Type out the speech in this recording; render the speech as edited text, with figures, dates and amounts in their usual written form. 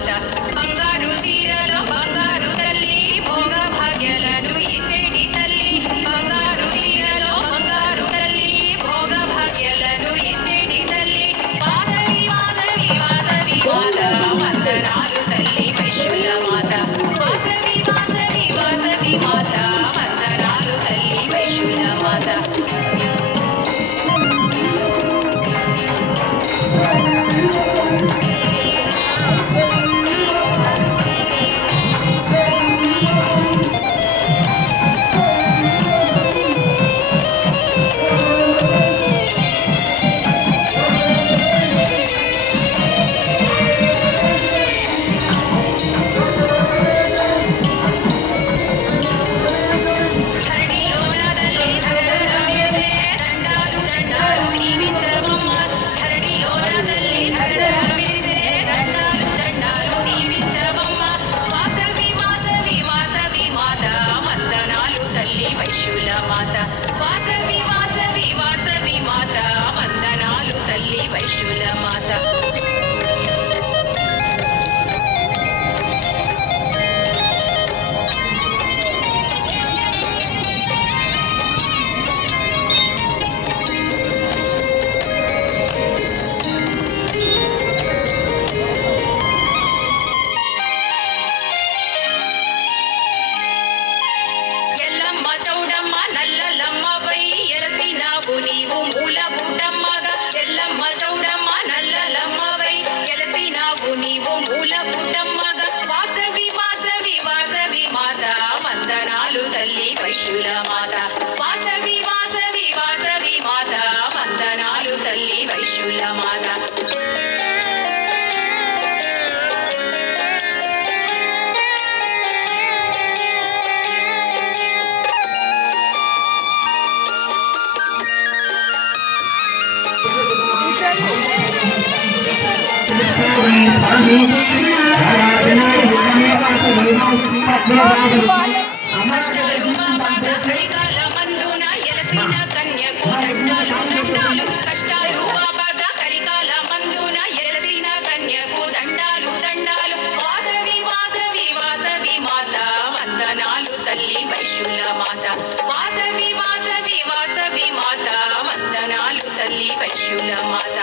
మాత బంగారు చీరలో బంగారు తల్లి భోగ భాగ్యాలను ఇచ్చేటి తల్లి బంగారు చీరలో బంగారు తల్లి భోగ భాగ్యాలను ఇచ్చేటి తల్లి వాసవి వాసవి వాసవి మాత వందనాలు తల్లి వైశ్యుల మాత వాసవి వాసవి వాసవి మాత వందనాలు తల్లి వైశ్యుల మాత వైశ్యుల మాత వాసవి వాసవి వాసవి మాత వందనాలు తల్లి వైశ్యుల మాత నీవు మూల పుట్టమ్మగా చెల్లమ్మ చౌడమ్మ నల్లలమ్మవై ఎలసినావు నీవు మూల పుట్టమ్మగా వాసవి వాసవి వాసవి మాత వందనాలు తల్లి వైశ్యుల మాత వాసవి వాసవి వాసవి మాత వందనాలు తల్లి వైశ్యుల మాత కష్టాలు బాగా కలికాల మందున ఎలసిన కన్యకు దండాలు దండాలు కష్టాలు బాగా కలికాల మందున ఎలసిన కన్యకు దండాలు దండాలు వాసవి వాసవి వాసవి మాత వందనాలు తల్లి వైశ్యుల మాత వాసవి వాసవి వాసవి మాత వందనాలు తల్లి వైశ్యుల మాత